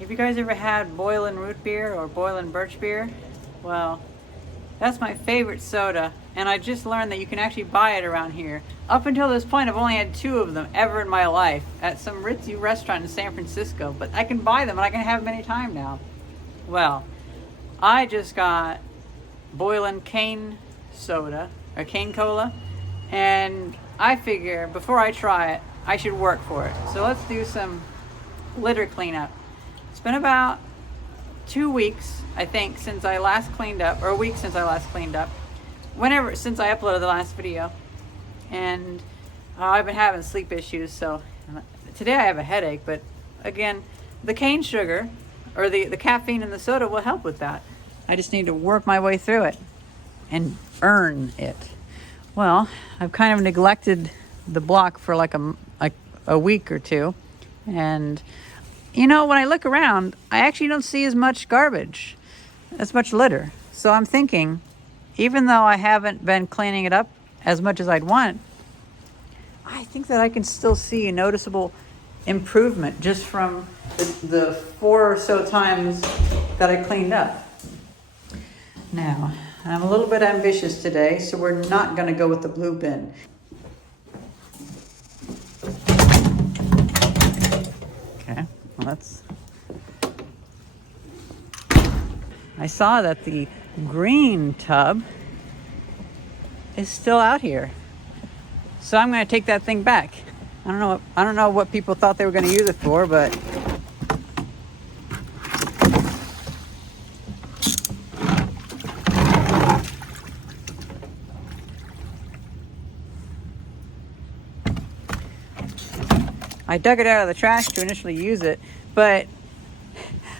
Have you guys ever had boiling root beer or boiling birch beer? Well, that's my favorite soda, and I just learned that you can actually buy it around here. Up until this point, I've only had 2 of them ever in my life at some ritzy restaurant in San Francisco, but I can buy them and I can have them anytime now. Well, I just got boiling cane soda, or cane cola, and I figure before I try it, I should work for it. So let's do some litter cleanup. It's been about 2 weeks, I think, since I last cleaned up, or a week since I last cleaned up. Since I uploaded the last video. And I've been having sleep issues, so today I have a headache, but again, the cane sugar, or the caffeine in the soda will help with that. I just need to work my way through it and earn it. Well, I've kind of neglected the block for like a week or 2, and you know, when I look around, I actually don't see as much garbage, as much litter. So I'm thinking, even though I haven't been cleaning it up as much as I'd want, I think that I can still see a noticeable improvement just from the 4 or so times that I cleaned up. Now, I'm a little bit ambitious today, so we're not going to go with the blue bin. Okay. I saw that the green tub is still out here, so I'm going to take that thing back. I don't know what people thought they were going to use it for, but I dug it out of the trash to initially use it, but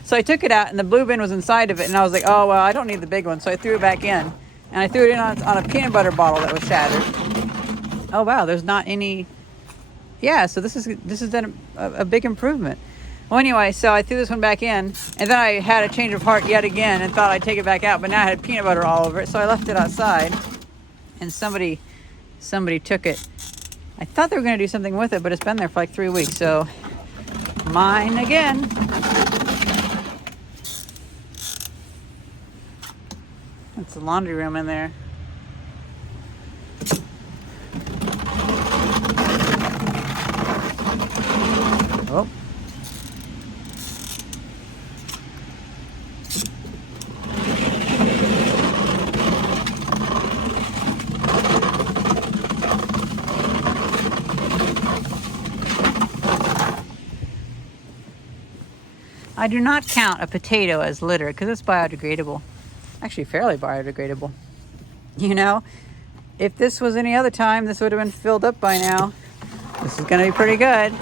so I took it out and the blue bin was inside of it, and I was like, oh, well, I don't need the big one. So I threw it back in, and I threw it in on a peanut butter bottle that was shattered. Oh, wow, there's not any. Yeah, so this has done a big improvement. Well, anyway, so I threw this one back in, and then I had a change of heart yet again and thought I'd take it back out, but now I had peanut butter all over it, so I left it outside, and somebody took it. I thought they were going to do something with it, but it's been there for like 3 weeks, so mine again. It's a laundry room in there. Oh. I do not count a potato as litter because it's biodegradable. Actually, fairly biodegradable. You know, if this was any other time, this would have been filled up by now. This is going to be pretty good.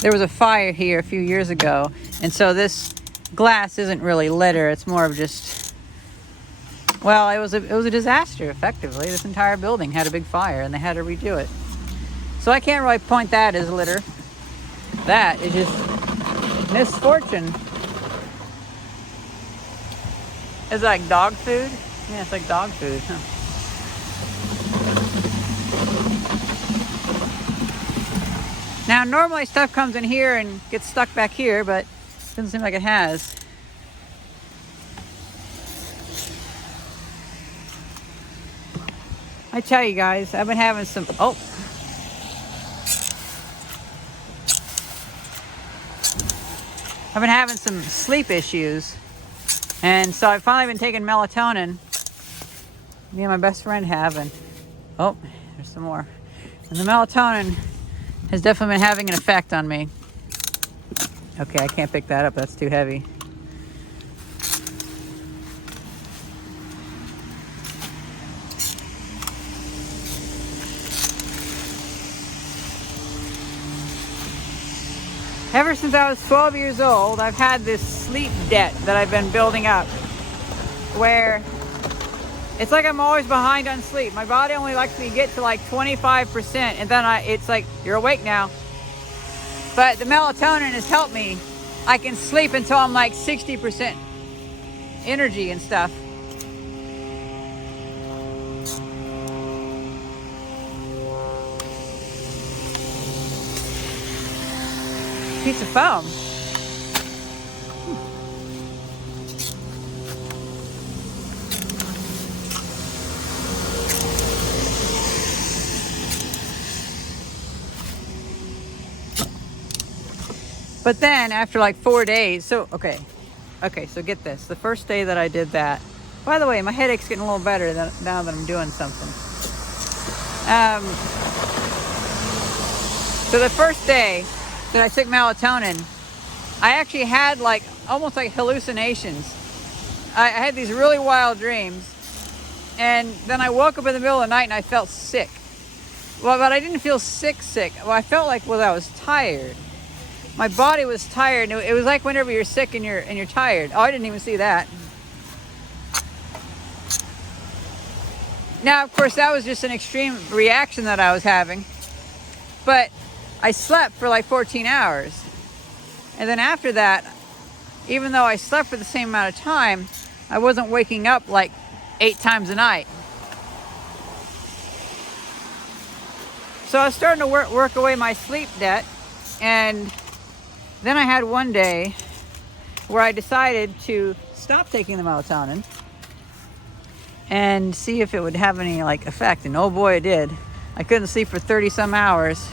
There was a fire here a few years ago, and so this glass isn't really litter. It's more of just, well, it was a disaster, effectively. This entire building had a big fire, and they had to redo it. So I can't really point that as litter. That is just misfortune. It's like dog food? Yeah, it's like dog food, huh? Now, normally stuff comes in here and gets stuck back here, but it doesn't seem like it has. I tell you guys, I've been having some, I've been having some sleep issues, and so I've finally been taking melatonin. Me and my best friend have, and oh, there's some more. And the melatonin has definitely been having an effect on me. Okay, I can't pick that up, that's too heavy. Ever since I was 12 years old, I've had this sleep debt that I've been building up, where it's like I'm always behind on sleep. My body only lets me get to like 25%, and then it's like, you're awake now. But the melatonin has helped me. I can sleep until I'm like 60% energy and stuff. piece of foam. But then after like 4 days, so okay, so get this. The first day that I did that, by the way, my headache's getting a little better now that I'm doing something. So the first day that I took melatonin, I actually had like almost like hallucinations. I had these really wild dreams, and then I woke up in the middle of the night and I felt sick. Well, but I didn't feel sick. Well, I felt like, well, I was tired. My body was tired. It was like whenever you're sick and you're tired. Oh, I didn't even see that. Now, of course, that was just an extreme reaction that I was having. But I slept for like 14 hours. And then after that, even though I slept for the same amount of time, I wasn't waking up like 8 times a night. So I was starting to work away my sleep debt. And then I had one day where I decided to stop taking the melatonin and see if it would have any like effect. And oh boy, it did. I couldn't sleep for 30 some hours.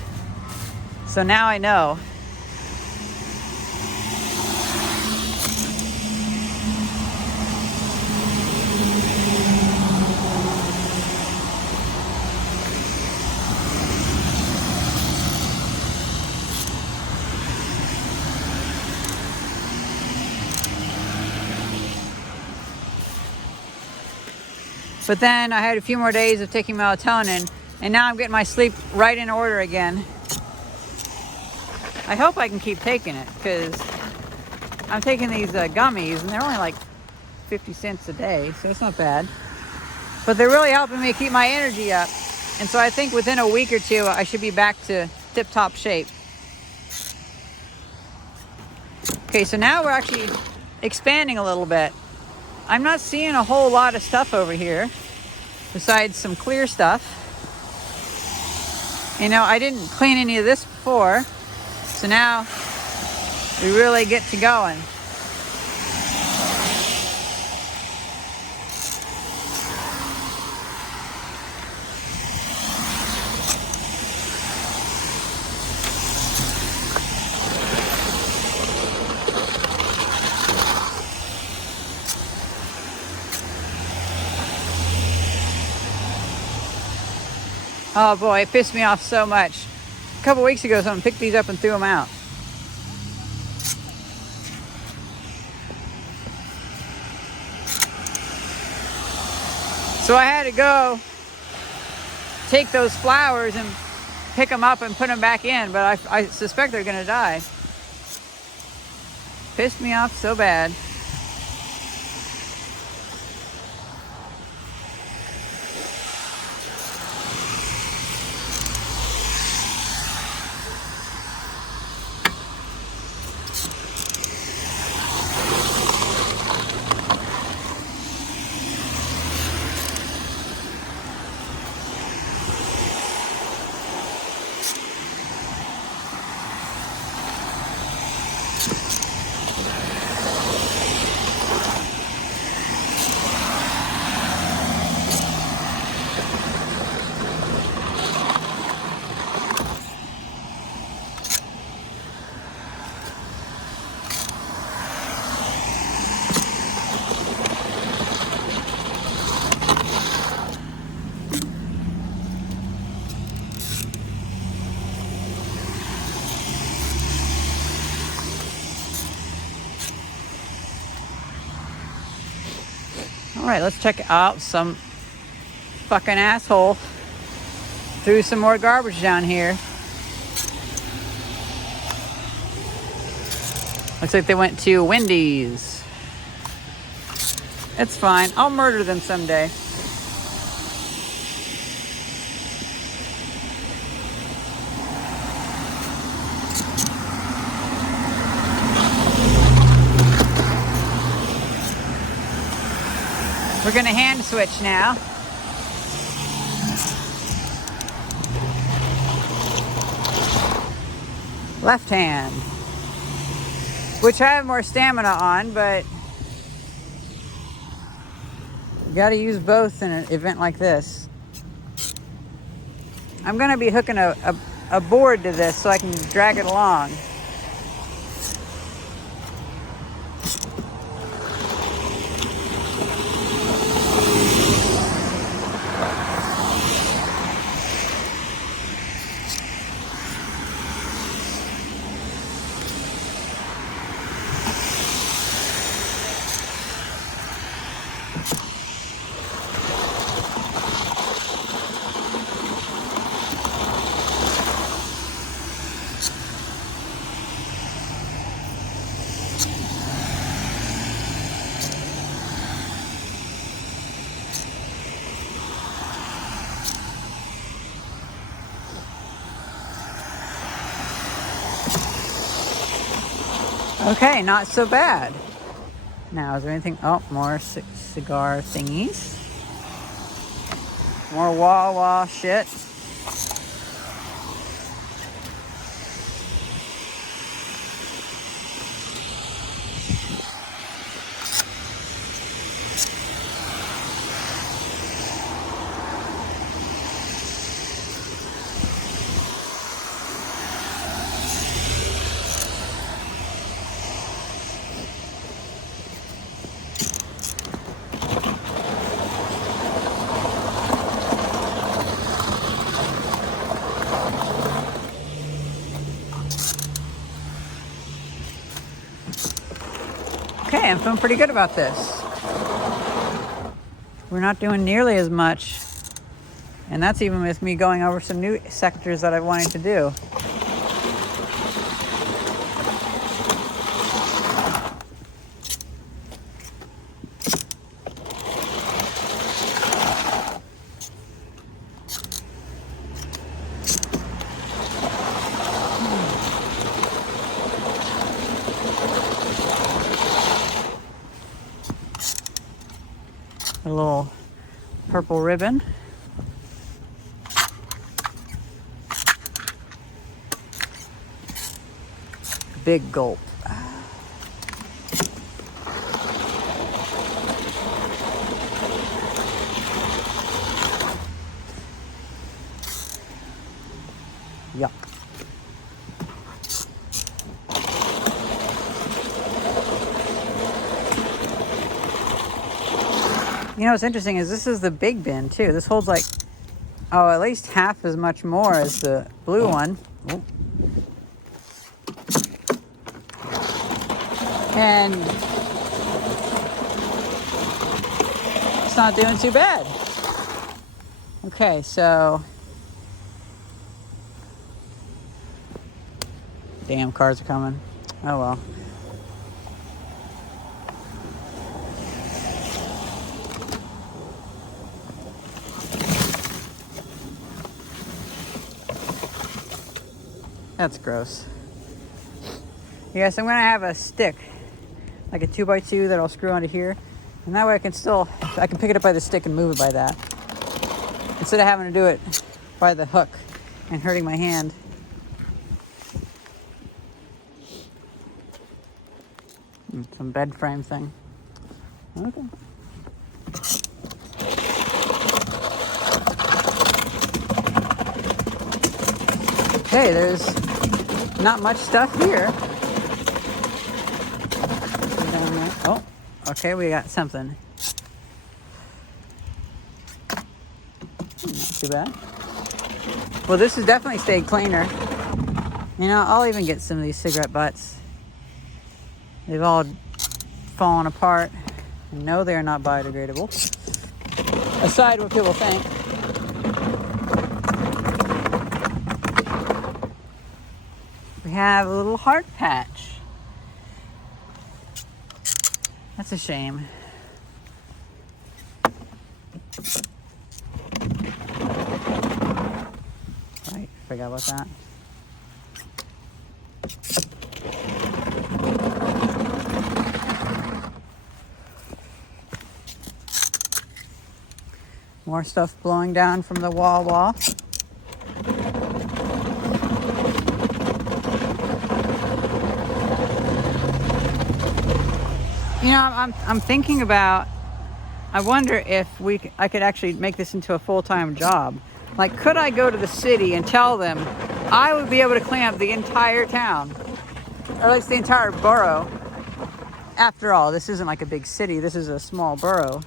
So now I know. But then I had a few more days of taking melatonin, and now I'm getting my sleep right in order again. I hope I can keep taking it, because I'm taking these gummies, and they're only like 50 cents a day, so it's not bad. But they're really helping me keep my energy up. And so I think within a week or two, I should be back to tip-top shape. Okay, so now we're actually expanding a little bit. I'm not seeing a whole lot of stuff over here besides some clear stuff. You know, I didn't clean any of this before, so now we really get to going. Oh boy, it pissed me off so much. A couple weeks ago, someone picked these up and threw them out. So I had to go take those flowers and pick them up and put them back in, but I suspect they're gonna die. Pissed me off so bad. All right, let's check out some fucking asshole threw some more garbage down here. Looks like they went to Wendy's. It's fine. I'll murder them someday. We're gonna hand switch now. Left hand. which I have more stamina on, but you gotta use both in an event like this. I'm gonna be hooking a board to this so I can drag it along. Okay, not so bad. Now, is there anything? Oh, more cigar thingies. More wah-wah shit. Okay, I'm feeling pretty good about this. We're not doing nearly as much. And that's even with me going over some new sectors that I wanted to do. A little purple ribbon. Big gulp. Yuck. You know what's interesting is this is the big bin too. This holds like, oh, at least half as much more as the blue one. Ooh. And it's not doing too bad. Okay, so damn, cars are coming. Oh well. That's gross. Yes, I'm gonna have a stick, like a 2x2 that I'll screw onto here, and that way I can pick it up by the stick and move it by that, instead of having to do it by the hook and hurting my hand. Some bed frame thing. Okay. Okay, there's not much stuff here. Oh, okay, we got something. Not too bad. Well, this has definitely stayed cleaner. You know, I'll even get some of these cigarette butts. They've all fallen apart. No, they are not biodegradable. Aside what people think. We have a little heart patch. That's a shame. Right, forgot about that. More stuff blowing down from the wall. You know, I'm thinking about, I wonder if I could actually make this into a full-time job. Like, could I go to the city and tell them I would be able to clean up the entire town, or at least the entire borough? After all, this isn't like a big city. This is a small borough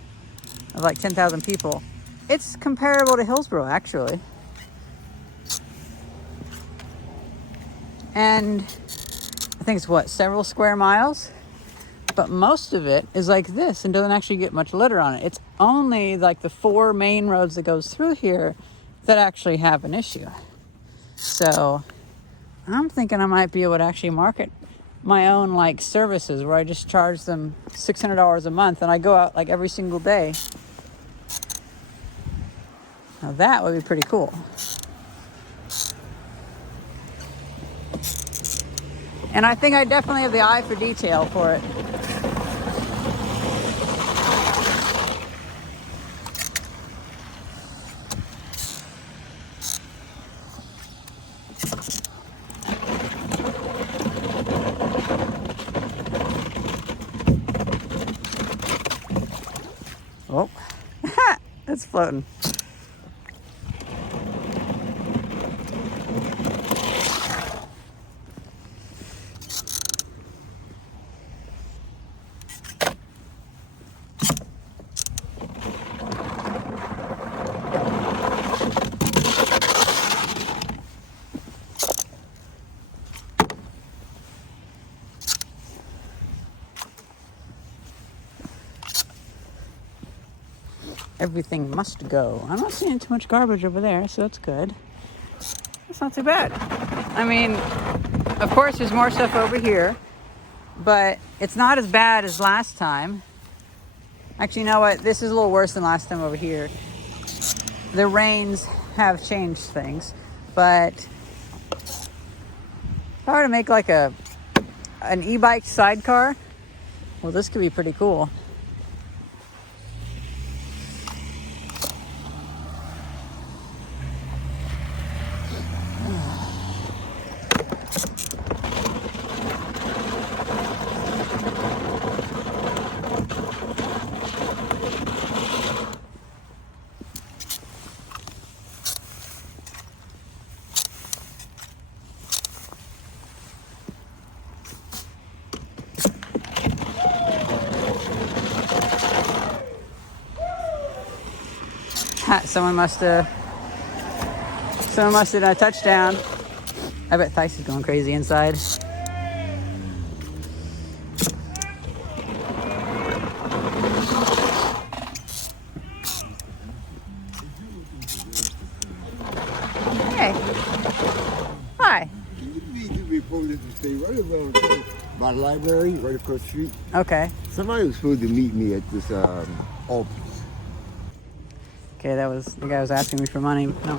of like 10,000 people. It's comparable to Hillsborough, actually. And I think it's what, several square miles? But most of it is like this and doesn't actually get much litter on it. It's only like the 4 main roads that goes through here that actually have an issue. So I'm thinking I might be able to actually market my own like services where I just charge them $600 a month and I go out like every single day. Now that would be pretty cool. And I think I definitely have the eye for detail for it. Oh, it's floating. Everything must go. I'm not seeing too much garbage over there, so that's good. That's not too bad. I mean, of course, there's more stuff over here, but it's not as bad as last time. Actually, you know what? This is a little worse than last time over here. The rains have changed things, but if I were to make like an e-bike sidecar, well, this could be pretty cool. Someone must have done a touchdown. I bet Theis is going crazy inside. Hey. Hi. You be supposed to stay right around by the library, right across the street. Okay. Somebody was supposed to meet me at this office. Okay, that was the guy was asking me for money. No.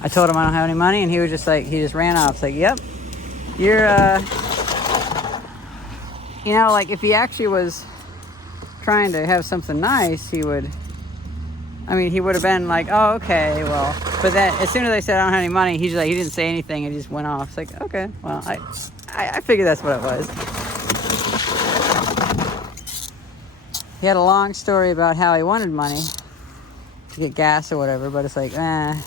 I told him I don't have any money, and he was just like, he just ran off. It's like, yep, you're, you know, like if he actually was trying to have something nice, he would have been like, oh, okay, well, but then as soon as I said I don't have any money, he's like, he didn't say anything, and he just went off. It's like, okay, well, I figured that's what it was. He had a long story about how he wanted money to get gas or whatever, but it's like, I'm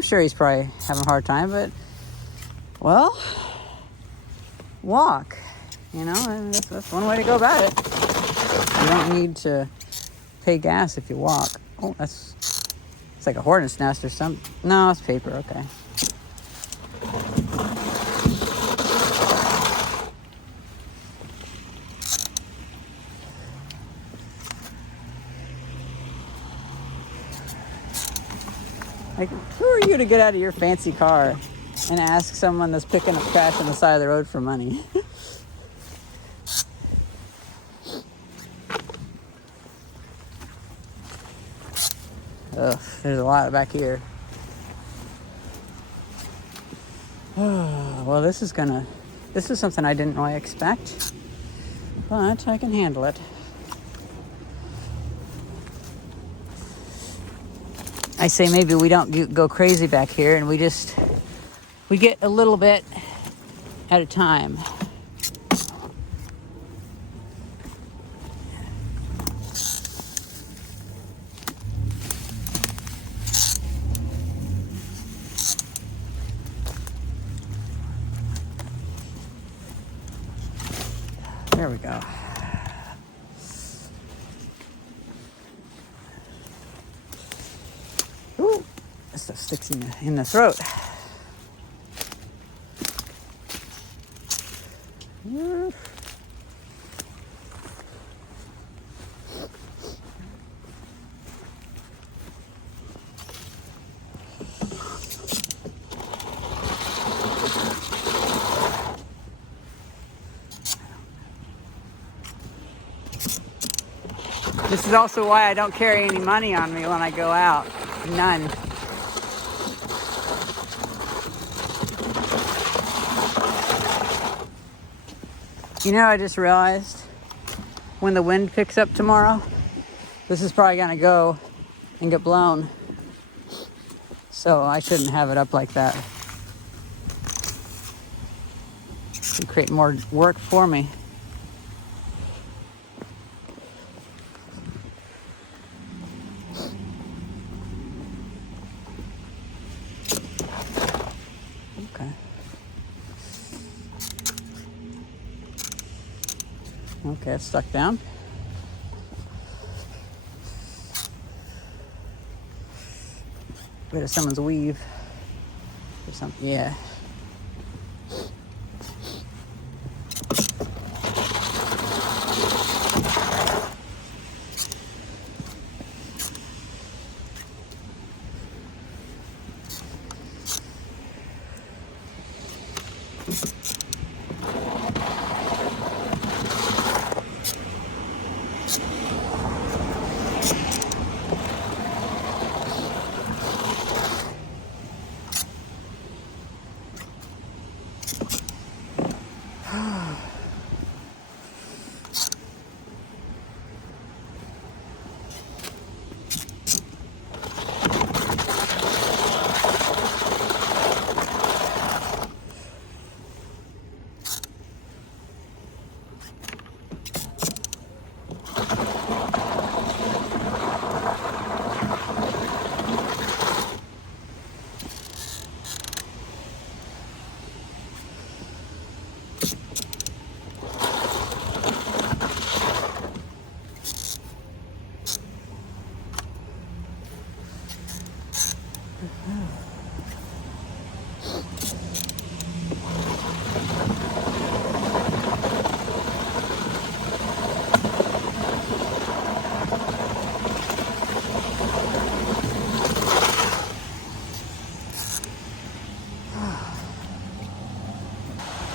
sure he's probably having a hard time, but, well, walk, you know, and that's one way to go about it. You don't need to pay gas if you walk. Oh, it's like a hornet's nest or something. No, it's paper, okay. Like, who are you to get out of your fancy car and ask someone that's picking up trash on the side of the road for money? Ugh, there's a lot back here. Well, this is something I didn't really expect, but I can handle it. I say maybe we don't go crazy back here and we get a little bit at a time. There we go. Ooh, that stuff sticks in the throat. This is also why I don't carry any money on me when I go out. None. You know, I just realized when the wind picks up tomorrow, this is probably gonna go and get blown. So I shouldn't have it up like that. It'll create more work for me. Okay. Okay, it's stuck down. Rid of someone's weave or something. Yeah.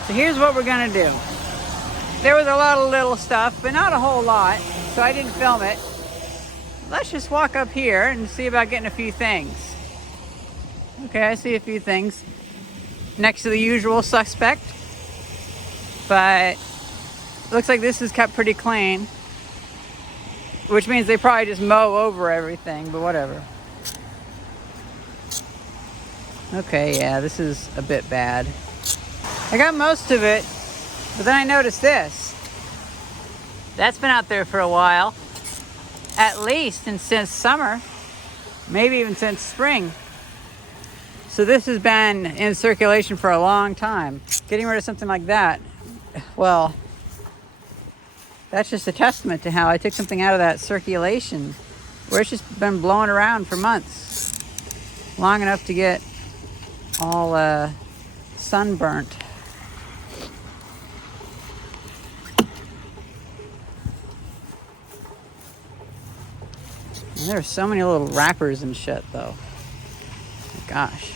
So here's what we're gonna do. There was a lot of little stuff, but not a whole lot, so I didn't film it. Let's just walk up here and see about getting a few things. Okay, I see a few things next to the usual suspect, but it looks like this is kept pretty clean, which means they probably just mow over everything, but whatever. Okay, yeah, this is a bit bad. I got most of it, but then I noticed this. That's been out there for a while, at least since summer, maybe even since spring. So this has been in circulation for a long time. Getting rid of something like that, well, that's just a testament to how I took something out of that circulation where it's just been blowing around for months, long enough to get all sunburnt. And there's so many little wrappers and shit, though. Oh, gosh.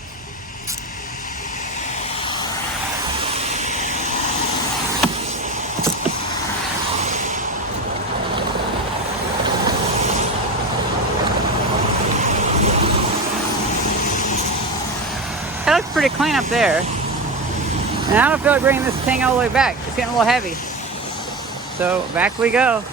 That looks pretty clean up there. And I don't feel like bringing this thing all the way back. It's getting a little heavy. So back we go.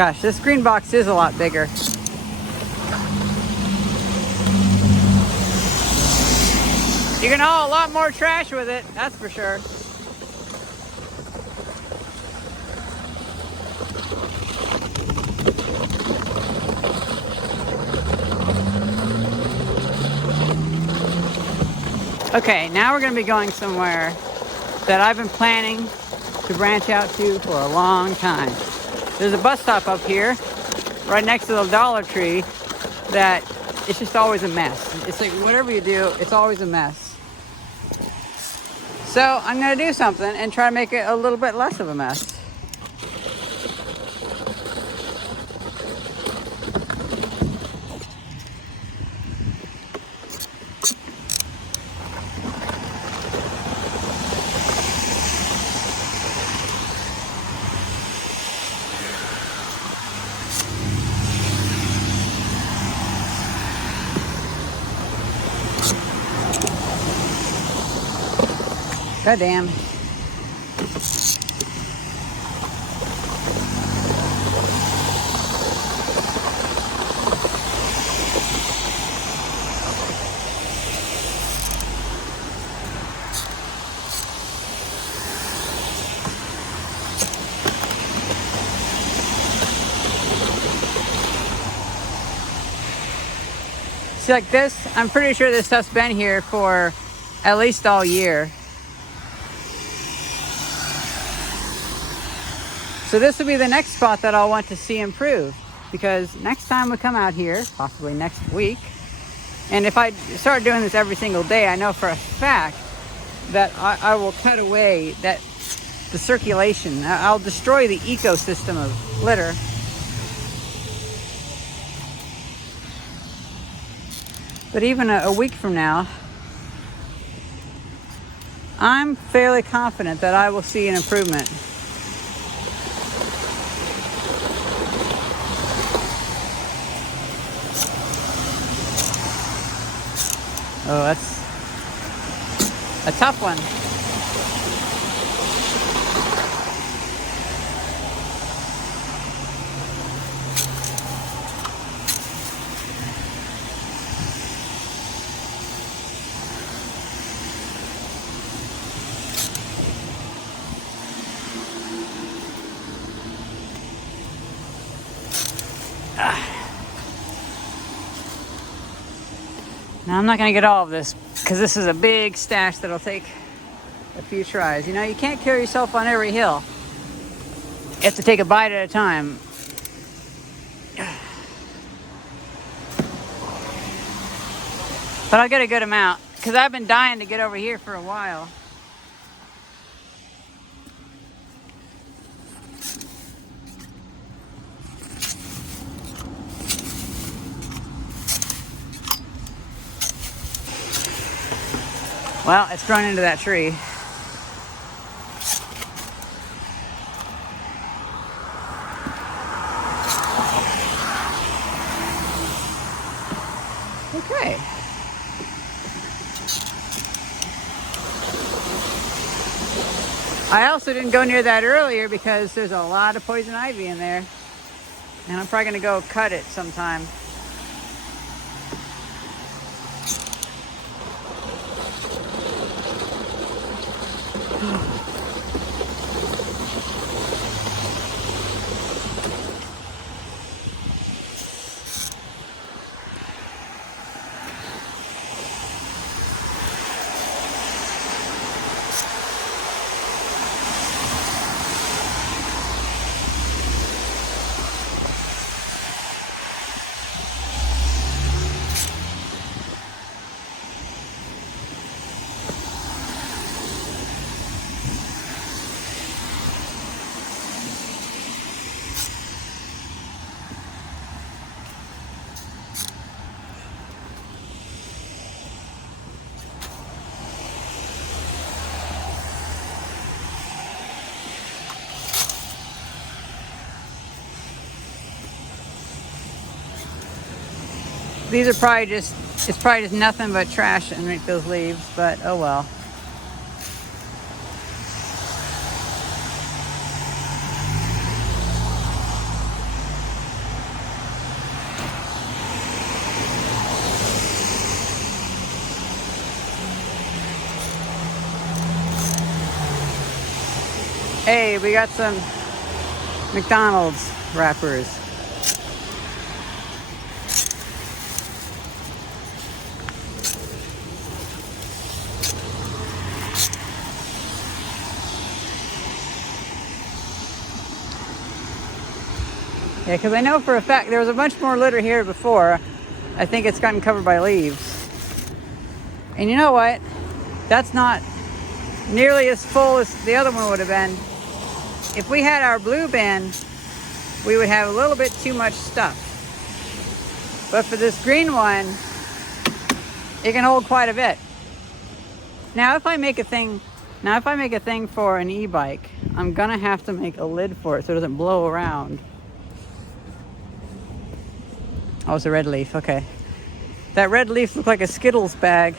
Gosh, this green box is a lot bigger. You can haul a lot more trash with it, that's for sure. Okay, now we're going to be going somewhere that I've been planning to branch out to for a long time. There's a bus stop up here, right next to the Dollar Tree, that it's just always a mess. It's like whatever you do, it's always a mess. So I'm going to do something and try to make it a little bit less of a mess. God damn. See, like this, I'm pretty sure this stuff's been here for at least all year. So this will be the next spot that I'll want to see improved, because next time we come out here, possibly next week, and if I start doing this every single day, I know for a fact that I will cut away the circulation. I'll destroy the ecosystem of litter. But even a week from now, I'm fairly confident that I will see an improvement. Oh, that's a tough one. Now I'm not going to get all of this because this is a big stash that'll take a few tries. You know, you can't kill yourself on every hill. You have to take a bite at a time. But I'll get a good amount because I've been dying to get over here for a while. Well, it's run into that tree. Okay. I also didn't go near that earlier because there's a lot of poison ivy in there. And I'm probably going to go cut it sometime. These are probably just, it's probably just nothing but trash underneath those leaves, but oh well. Hey, we got some McDonald's wrappers. Yeah, because I know for a fact there was a bunch more litter here before. I think it's gotten covered by leaves. And you know what? That's not nearly as full as the other one would have been. If we had our blue bin, we would have a little bit too much stuff. But for this green one, it can hold quite a bit. Now if I make a thing for an e-bike, I'm gonna have to make a lid for it so it doesn't blow around. Oh, it's a red leaf, okay. That red leaf looked like a Skittles bag.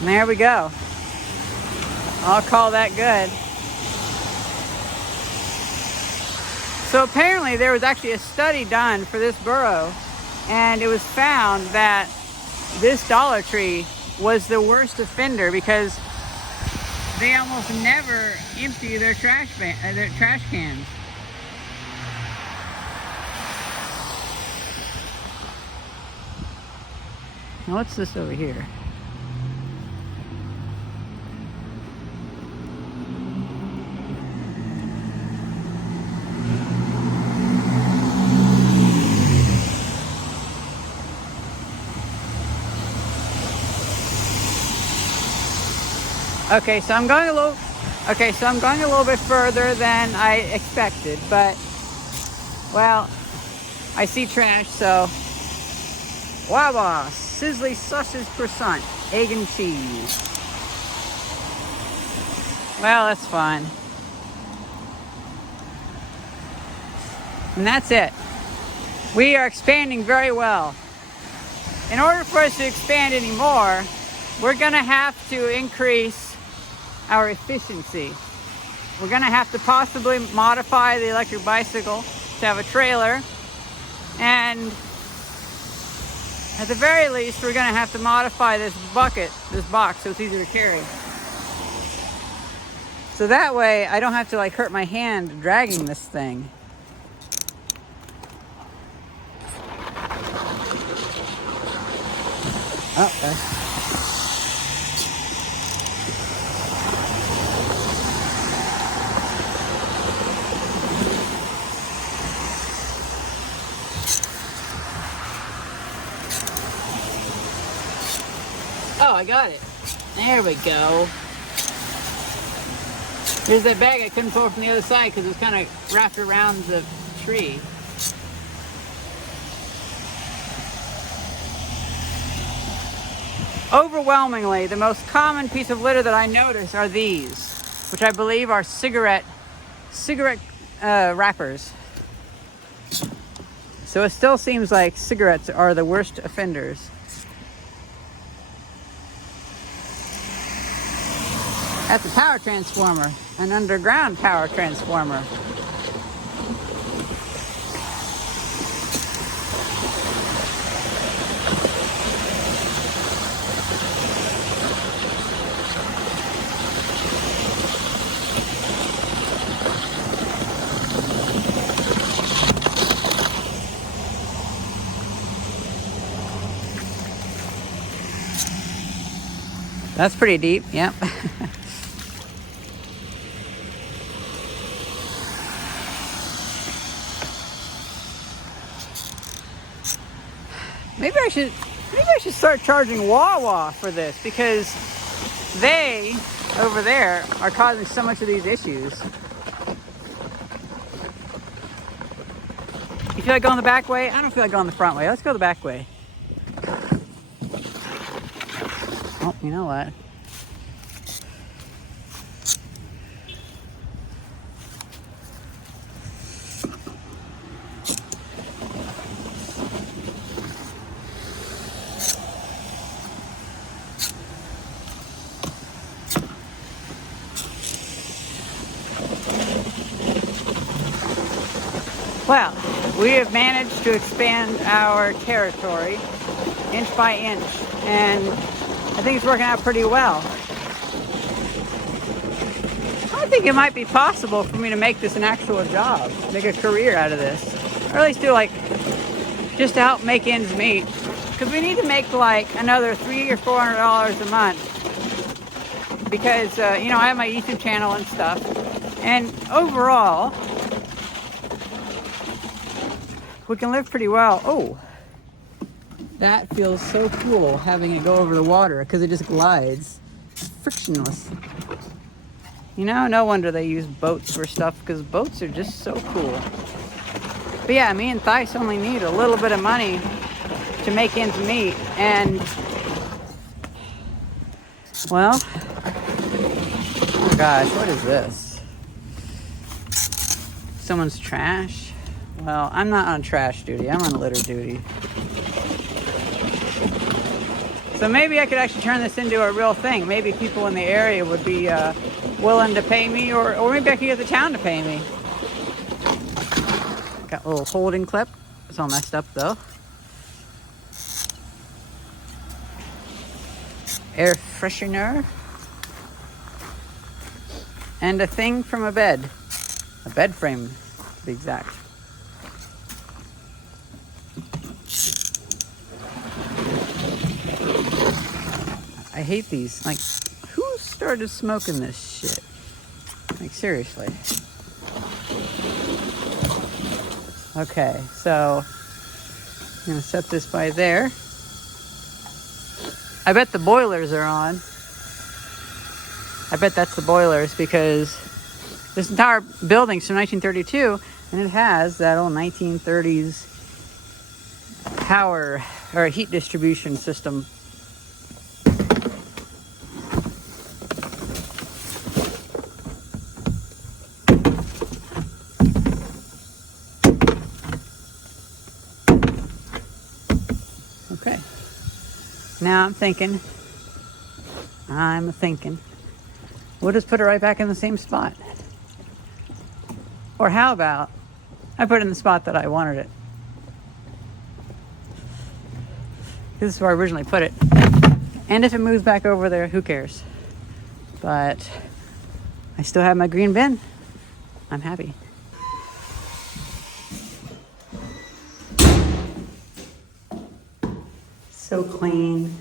And there we go. I'll call that good. So apparently there was actually a study done for this borough, and it was found that this Dollar Tree was the worst offender because they almost never empty their trash cans. Now what's this over here? Okay, so I'm going a little bit further than I expected, but well, I see trash, so Wawa sizzly sausage croissant, egg and cheese. Well, that's fine. And that's it. We are expanding very well. In order for us to expand any more, we're gonna have to increase our efficiency. We're gonna have to possibly modify the electric bicycle to have a trailer, and at the very least we're gonna have to modify this box, so it's easier to carry. So that way I don't have to like hurt my hand dragging this thing. Oh, okay. Oh, I got it. There we go. Here's that bag I couldn't pull from the other side because it was kind of wrapped around the tree. Overwhelmingly, the most common piece of litter that I notice are these, which I believe are cigarette wrappers. So it still seems like cigarettes are the worst offenders. That's a power transformer, an underground power transformer. That's pretty deep, yep. Maybe I should start charging Wawa for this, because they over there are causing so much of these issues. You feel like going the back way? I don't feel like going the front way. Let's go the back way. Oh, you know what? Well, we have managed to expand our territory inch by inch, and I think it's working out pretty well. I think it might be possible for me to make this an actual job, make a career out of this, or at least do like just to help make ends meet, because we need to make like another $300 or $400 a month, because you know, I have my YouTube channel and stuff, and overall we can live pretty well. Oh, that feels so cool, having it go over the water, because it just glides frictionless. You know, no wonder they use boats for stuff, because boats are just so cool. But yeah, me and Thais only need a little bit of money to make ends meet, and well, oh gosh, what is this? Someone's trash? Well, I'm not on trash duty, I'm on litter duty. So maybe I could actually turn this into a real thing. Maybe people in the area would be willing to pay me, or maybe I could get the town to pay me. Got a little holding clip. It's all messed up though. Air freshener. And a thing from a bed. A bed frame, to be exact. I hate these. Like, who started smoking this shit? Like, seriously. Okay, so I'm gonna set this by there. I bet the boilers are on. I bet that's the boilers, because this entire building's from 1932, and it has that old 1930s power or heat distribution system. Okay. Now I'm thinking, we'll just put it right back in the same spot. Or how about I put it in the spot that I wanted it. This is where I originally put it. And if it moves back over there, who cares? But I still have my green bin. I'm happy. So clean.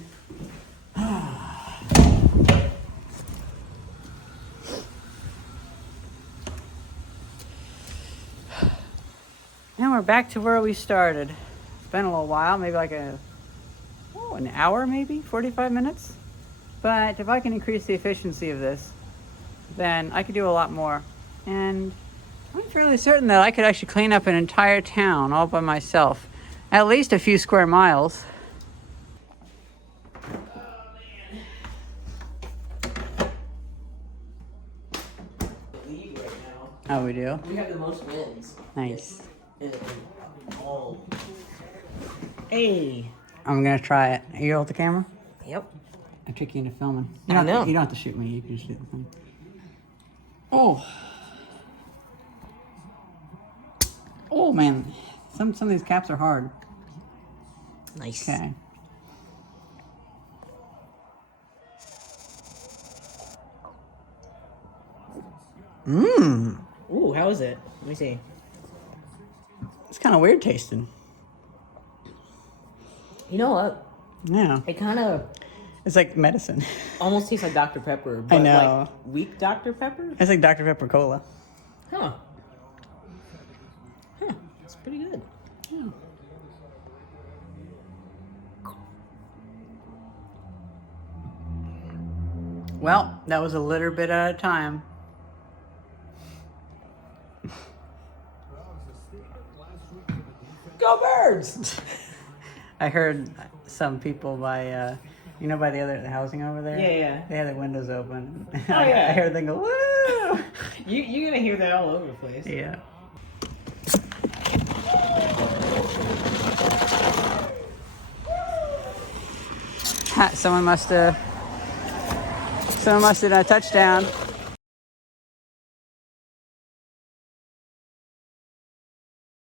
Now we're back to where we started. It's been a little while, maybe like an hour, maybe 45 minutes. But if I can increase the efficiency of this, then I could do a lot more. And I'm fairly certain that I could actually clean up an entire town all by myself. At least a few square miles. Oh, we do? We have the most wins. Nice. Oh. Hey. I'm gonna try it. Are you hold the camera? Yep. I trick you into filming. I know. You don't have to shoot me. You can shoot the thing. Oh. Oh man, some of these caps are hard. Nice. Okay. Mmm. Ooh, how is it? Let me see. It's kind of weird tasting. You know what? Yeah. It kind of It's like medicine. almost tastes like Dr. Pepper, but I know. like weak Dr. Pepper? It's like Dr. Pepper Cola. Huh. Huh. It's pretty good. Yeah. Well, that was a little bit at a time. Go Birds! I heard some people by, you know, by the housing over there? Yeah. They had their windows open. Oh, yeah. I heard them go, woo! You're gonna hear that all over the place. Yeah. Ha, someone must have done a touchdown.